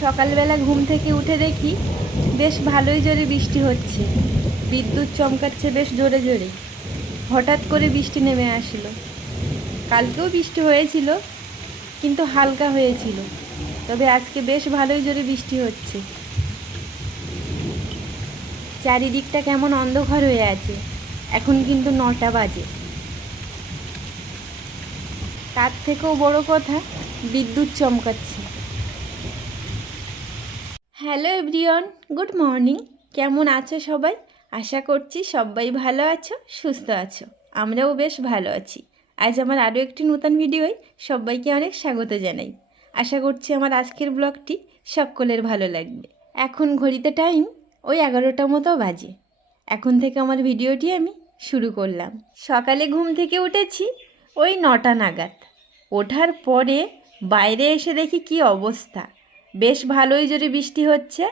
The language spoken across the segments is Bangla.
সকালবেলা ঘুম থেকে উঠে দেখি বেশ ভালোই জোরে বৃষ্টি হচ্ছে। বিদ্যুৎ চমকাচ্ছে বেশ জোরে জোরে। হঠাৎ করে বৃষ্টি নেমে আসলো। কালকেও বৃষ্টি হয়েছিল, কিন্তু হালকা হয়েছিল। তবে আজকে বেশ ভালোই জোরে বৃষ্টি হচ্ছে। চারিদিকটা কেমন অন্ধকার হয়ে আছে। এখন কিন্তু নটা বাজে। তার থেকেও বড় কথা, বিদ্যুৎ চমকাচ্ছে। Hello everyone, good morning. কেমন আছো সবাই? আশা করছি সবাই ভালো আছো, সুস্থ আছো। আমরাও বেশ ভালো আছি। আজ আমার আরও একটি নতুন ভিডিওয় সবাইকে অনেক স্বাগত জানাই। আশা করছি আমার আজকের ব্লগটি সকলের ভালো লাগবে। এখন ঘড়িতে টাইম ওই এগারোটা মতো বাজে। এখন থেকে আমার ভিডিওটি আমি শুরু করলাম। সকালে ঘুম থেকে উঠেছি ওই নটা নাগাদ। ওঠার পরে বাইরে এসে দেখি কি অবস্থা। বেশ ভালোই জোরে বৃষ্টি হচ্ছে,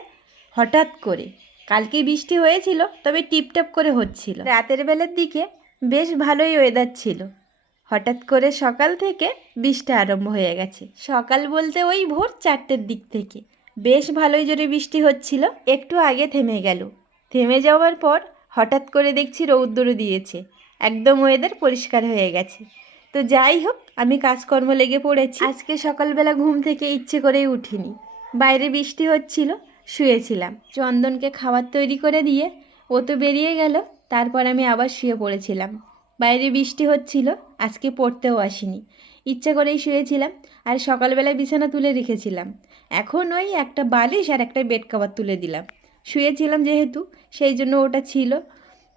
হঠাৎ করে। কালকে বৃষ্টি হয়েছিল, তবে টিপটাপ করে হচ্ছিল। রাতের বেলার দিকে বেশ ভালোই ওয়েদার ছিল। হঠাৎ করে সকাল থেকে বৃষ্টি আরম্ভ হয়ে গেছে। সকাল বলতে ওই ভোর চারটের দিক থেকে। বেশ ভালোই জোরে বৃষ্টি হচ্ছিল, একটু আগে থেমে গেল। থেমে যাওয়ার পর হঠাৎ করে দেখছি রৌদ্র দিয়েছে। একদম ওয়েদার পরিষ্কার হয়ে গেছে। তো যাই হোক, আমি কাজকর্ম লেগে পড়েছি। আজকে সকালবেলা ঘুম থেকে ইচ্ছে করেই উঠিনি। বাইরে বৃষ্টি হচ্ছিল, শুয়েছিলাম। চন্দনকে খাবার তৈরি করে দিয়ে ও তো বেরিয়ে গেল, তারপর আমি আবার শুয়ে পড়েছিলাম। বাইরে বৃষ্টি হচ্ছিল, আজকে পড়তেও আসিনি। ইচ্ছা করেই শুয়েছিলাম আর সকালবেলায় বিছানা তুলে রেখেছিলাম। এখন ওই একটা বালিশ আর একটা বেড কভার তুলে দিলাম। শুয়েছিলাম যেহেতু, সেই জন্য ওটা ছিল।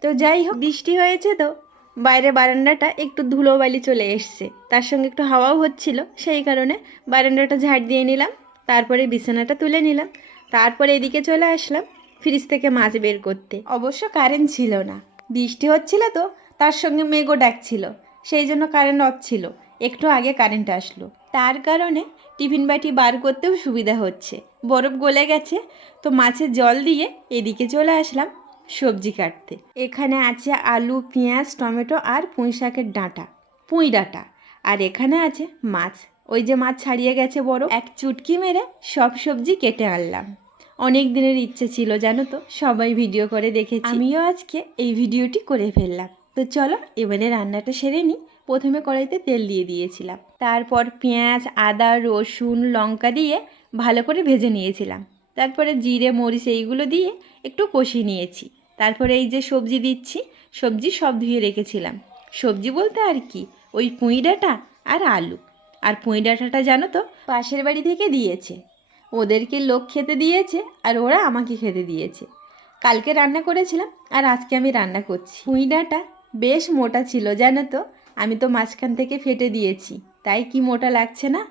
তো যাই হোক, বৃষ্টি হয়েছে তো, বাইরে বারান্দাটা একটু ধুলোবালি চলে এসছে। তার সঙ্গে একটু হাওয়াও হচ্ছিল, সেই কারণে বারান্দাটা ঝাড় দিয়ে নিলাম। তারপরে বিছানাটা তুলে নিলাম। তারপরে এদিকে চলে আসলাম ফ্রিজ থেকে মাছ বের করতে। অবশ্য কারেন্ট ছিল না। বৃষ্টি হচ্ছিল তো, তার সঙ্গে মেঘও ডাকছিল। সেই জন্য কারেন্ট অফ ছিল। একটু আগে কারেন্ট আসলো। তার কারণে টিফিন বাটি বার করতেও সুবিধা হচ্ছে। বরফ গলে গেছে, তো মাছের জল দিয়ে এদিকে চলে আসলাম সবজি কাটতে। এখানে আছে আলু, পেঁয়াজ, টমেটো আর পুঁই শাকের ডাঁটা। পুঁই ডাঁটা। আর এখানে আছে মাছ। ওই যে মাছ ছাড়িয়ে গেছে বড়, এক চুটকি মেরে সব সবজি কেটে আনলাম। অনেক দিনের ইচ্ছে ছিল, জানো তো, সবাই ভিডিও করে দেখেছি। আমিও আজকে এই ভিডিওটি করে ফেললাম। তো চলো, এবারে রান্নাটা সেরে নিই। প্রথমে কড়াইতে তেল দিয়ে দিয়েছিলাম। তারপর পেঁয়াজ, আদা, রসুন, লঙ্কা দিয়ে ভালো করে ভেজে নিয়েছিলাম। তারপরে জিরে, মরিচ এইগুলো দিয়ে একটু কষিয়ে নিয়েছি। তারপরে এই যে সবজি দিচ্ছি, সবজি সব ধুয়ে রেখেছিলাম। সবজি বলতে আর কি, ওই কুঁইডাটা আর আলু। আর পুঁই ডাঁটাটা জানো তো পাশের বাড়ি থেকে দিয়েছে। ওদেরকে লোক খেতে দিয়েছে আর ওরা আমাকে খেতে দিয়েছে। কালকে রান্না করেছিলাম আর আজকে আমি রান্না করছি। পুঁই ডাঁটা বেশ মোটা ছিল, জানো তো? আমি তো মাঝখান থেকে ফেটে দিয়েছি, তাই কি মোটা লাগছে না?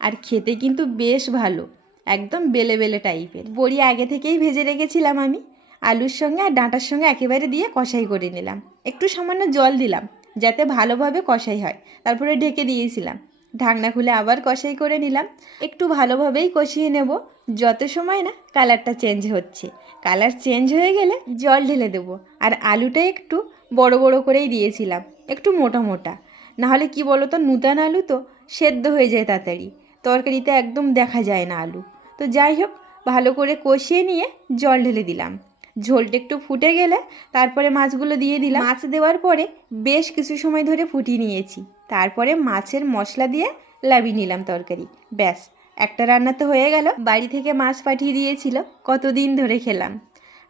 আর খেতে কিন্তু বেশ ভালো, একদম বেলে বেলে টাইপের। বড়ি আগে থেকেই ভেজে রেখেছিলাম আমি। আলুর সঙ্গে আর ডাঁটার সঙ্গে একেবারে দিয়ে কষাই করে নিলাম। একটু সামান্য জল দিলাম, যাতে ভালোভাবে কষাই হয়। তারপরে ঢেকে দিয়েছিলাম। ঢাকনা খুলে আবার কষাই করে নিলাম। একটু ভালোভাবেই কষিয়ে নেব। যত সময় না কালারটা চেঞ্জ হচ্ছে। কালার চেঞ্জ হয়ে গেলে জল ঢেলে দেবো। আর আলুটা একটু বড় বড় করেই দিয়েছিলাম। একটু মোটা মোটা। নাহলে কি বলো তো নূতন আলু তো সেদ্ধ হয়ে যায় তাড়াতাড়ি। তরকারিতে একদম দেখা যায় না আলু। তো যাই হোক, ভালো করে কষিয়ে নিয়ে জল ঢেলে দিলাম। ঝোলটা একটু ফুটে গেলে তারপরে মাছগুলো দিয়ে দিলাম। মাছ দেওয়ার পরে বেশ কিছু সময় ধরে ফুটিয়ে নিয়েছি। তারপরে মাছের মশলা দিয়ে লাবিয়ে নিলাম তরকারি। ব্যাস, একটা রান্না তো হয়ে গেল। বাড়ি থেকে মাছ পাঠিয়ে দিয়েছিল, কতদিন ধরে খেলাম।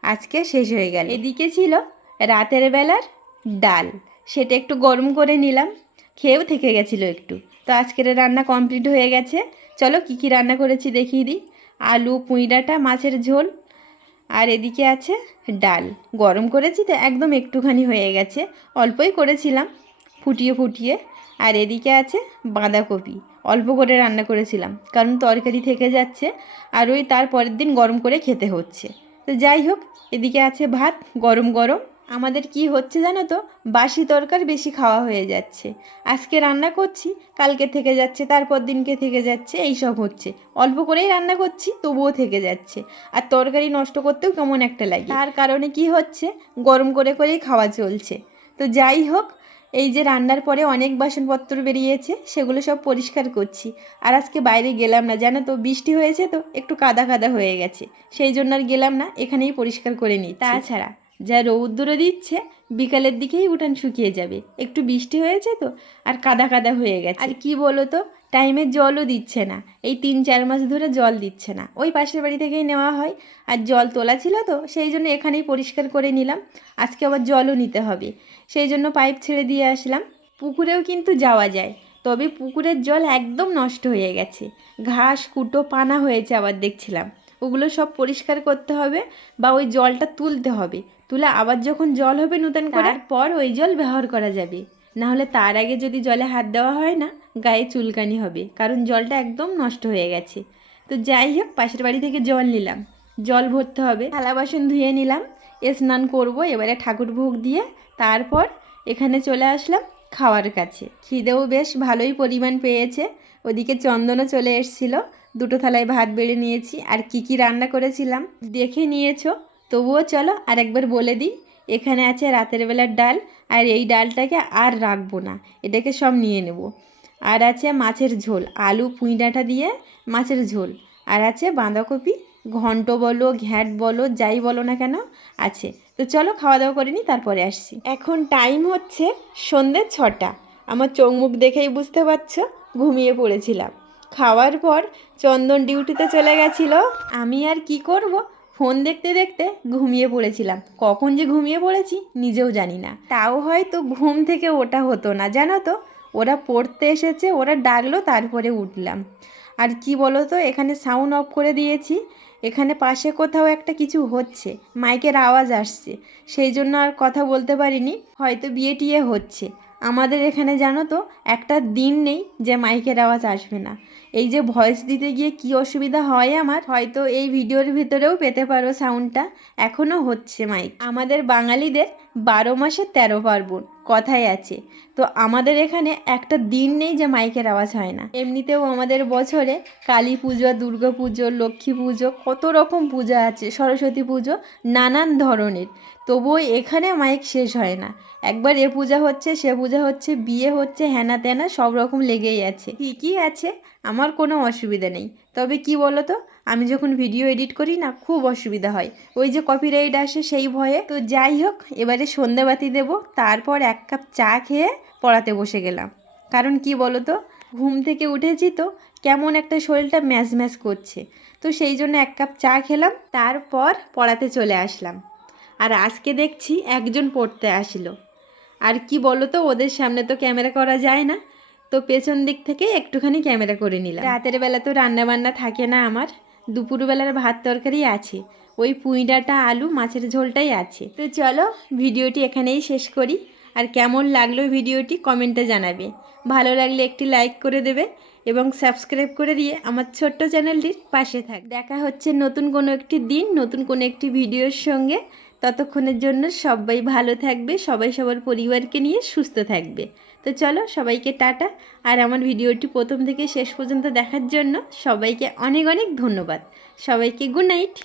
আজকে শেষ হয়ে গেল। এদিকে ছিল রাতের বেলার ডাল। সেটা একটু গরম করে নিলাম। খেয়েও থেকে গেছিল একটু। তো আজকের রান্না কমপ্লিট হয়ে গেছে। চলো কী কী রান্না করেছি দেখিয়ে দিই। আলু পুঁইডাটা মাছের ঝোল। আর এদিকে আছে ডাল। গরম করেছি তো একদম একটুখানি হয়ে গেছে। অল্পই করেছিলাম। ফুটিয়ে ফুটিয়ে আর এদিকে আছে বাঁধাকপি। অল্প করে রান্না করেছিলাম, কারণ তরকারি থেকে যাচ্ছে আর ওই তার পরের দিন গরম করে খেতে হচ্ছে। তো যাই হোক, এদিকে আছে ভাত, গরম গরম। আমাদের কি হচ্ছে জানো তো, বাসি তরকার বেশি খাওয়া হয়ে যাচ্ছে। আজকে রান্না করছি, কালকে থেকে যাচ্ছে, তারপর দিনকে থেকে যাচ্ছে, এই সব হচ্ছে। অল্প করেই রান্না করছি, তবুও থেকে যাচ্ছে। আর তরকারি নষ্ট করতেও কেমন একটা লাগে। তার কারণে কি হচ্ছে, গরম করে করেই খাওয়া চলছে। তো যাই হোক এই যে রান্নার পরে অনেক বাসনপত্র বেরিয়েছে, সেগুলো সব পরিষ্কার করছি। আর আজকে বাইরে গেলাম না, জানো তো বৃষ্টি হয়েছে তো একটু কাদা কাদা হয়ে গেছে। সেই জন্য আর গেলাম না, এখানেই পরিষ্কার করে নিই তাছাড়া যা রৌদ্র দিচ্ছে, বিকালের দিকেই উঠান শুকিয়ে যাবে। একটু বৃষ্টি হয়েছে তো, আর কাদা কাদা হয়ে গেছে। আর কি বলো তো, টাইমে জলও দিচ্ছে না। এই তিন চার মাস ধরে জল দিচ্ছে না। ওই পাশের বাড়ি থেকেই নেওয়া হয়। আর জল তোলা ছিল তো, সেই জন্য এখানেই পরিষ্কার করে নিলাম। আজকে আবার জলও নিতে হবে। সেই জন্য পাইপ ছেড়ে দিয়ে আসলাম। পুকুরেও কিন্তু যাওয়া যায়। তবে পুকুরের জল একদম নষ্ট হয়ে গেছে। ঘাস, কুটো, পানা হয়েছে আবার দেখছিলাম। ওগুলো সব পরিষ্কার করতে হবে বা ওই জলটা তুলতে হবে। তুলে আবার যখন জল হবে নূতন করার পর ওই জল ব্যবহার করা যাবে। না হলে তার আগে যদি জলে হাত দেওয়া হয় না গায়ে চুলকানি হবে কারণ জলটা একদম নষ্ট হয়ে গেছে। তো যাই হোক পাশের বাড়ি থেকে জল নিলাম। জল ভরতে হবে। থালা বাসন ধুয়ে নিলাম এ স্নান করব এবারে ঠাকুর ভোগ দিয়ে তারপর এখানে চলে আসলাম খাওয়ার কাছে। খিদেও বেশ ভালোই পরিমাণ পেয়েছে। ওদিকে চন্দনও চলে এসছিল। দুটো থালায় ভাত বেড়ে নিয়েছি। আর কি কি রান্না করেছিলাম দেখে নিয়েছো? তবুও চলো আর একবার বলে দিই, এখানে আছে রাতের বেলার ডাল আর এই ডালটাকে আর রাখব না, এটাকে সব নিয়ে নেব। আর আছে মাছের ঝোল, আলু পুঁই ডাঁটা দিয়ে মাছের ঝোল। আর আছে বাঁধাকপি, ঘন্ট বলো, ঘ্যাট বলো, যাই বলো না কেন, আছে। তো চলো খাওয়া দাওয়া করে তারপরে আসছি। এখন টাইম হচ্ছে সন্ধ্যে ছটা, আমার চোখ মুখ দেখেই বুঝতে পারছ, ঘুমিয়ে পড়েছিলাম। খাওয়ার পর চন্দন ডিউটিতে চলে গেছিল। আমি আর কি করব? ফোন দেখতে দেখতে ঘুমিয়ে পড়েছিলাম। কখন যে ঘুমিয়ে পড়েছি নিজেও জানি না। তাও হয়তো ঘুম থেকে ওটা হতো না, জানো তো? ওরা পড়তে এসেছে, ওরা ডাকলো, তারপরে উঠলাম। আর কি বলো তো এখানে সাউন্ড অফ করে দিয়েছি। এখানে পাশে কোথাও একটা কিছু হচ্ছে মাইকের আওয়াজ আসছে। সেই জন্য আর কথা বলতে পারিনি। হয়তো বিয়ে টিয়ে হচ্ছে। আমাদের এখানে জানো তো, একটা দিন নেই যে মাইকের আওয়াজ আসবে না। এই যে ভয়েস দিতে গিয়ে কি অসুবিধা হয় আমার? হয়তো এই ভিডিওর ভিতরেও পেতে পারো সাউন্ডটা এখনও হচ্ছে মাইক আমাদের বাঙালিদের বারো মাসে তেরো পার্বণ, কথাই আছে। তো আমাদের এখানে একটা দিন নেই যে মাইকের আওয়াজ হয় না। এমনিতেও আমাদের বছরে কালী পুজো, দুর্গা পুজো, লক্ষ্মী পুজো, কত রকম পূজা আছে, সরস্বতী পুজো, নানান ধরনের। তবুও এখানে মাইক শেষ হয় না। একবার এ পূজা হচ্ছে, সে পূজা হচ্ছে, বিয়ে হচ্ছে হ্যানা ত্যানা সব রকম লেগেই আছে। ঠিকই আছে, আমার কোনো অসুবিধা নেই। তবে কি বলো তো আমি যখন ভিডিও এডিট করি না, খুব অসুবিধা হয়। ওই যে কপিরাইট আসে সেই ভয়ে। তো যাই হোক, এবারে সন্ধ্যাবাতি দেব, তারপর এক কাপ চা খেয়ে পড়াতে বসে গেলাম। কারণ কি বলো তো ঘুম থেকে উঠেছি তো, কেমন একটা শরীরটা ম্যাজ ম্যাজ করছে। তো সেই জন্য এক কাপ চা খেলাম, তারপর পড়াতে চলে আসলাম। আর আজকে দেখছি একজন পড়তে আসলো। আর কি বলো তো ওদের সামনে তো ক্যামেরা করা যায় না। তো পেছন দিক থেকে একটুখানি ক্যামেরা করে নিলাম। রাতের বেলা তো রান্না বান্না থাকে না আমার। দুপুরবেলার ভাত তরকারি আছে। ওই পুঁইডাটা আলু, মাছের ঝোলটাই আছে। তো চলো, ভিডিওটি এখানেই শেষ করি। আর কেমন লাগল ভিডিওটি কমেন্টে জানাবে। ভালো লাগলে একটি লাইক করে দেবে এবং সাবস্ক্রাইব করে দিয়ে আমার ছোট্ট চ্যানেলটির পাশে থাক। দেখা হচ্ছে নতুন কোনো একটি দিন, নতুন কোনো একটি ভিডিওর সঙ্গে। ততক্ষণের জন্য সবাই ভালো থাকবে, সবাই সবার পরিবারকে নিয়ে সুস্থ থাকবে। তো চলো, সবাইকে টাটা। আর আমার ভিডিওটি প্রথম থেকে শেষ পর্যন্ত দেখার জন্য সবাইকে অনেক অনেক ধন্যবাদ। সবাইকে গুড নাইট।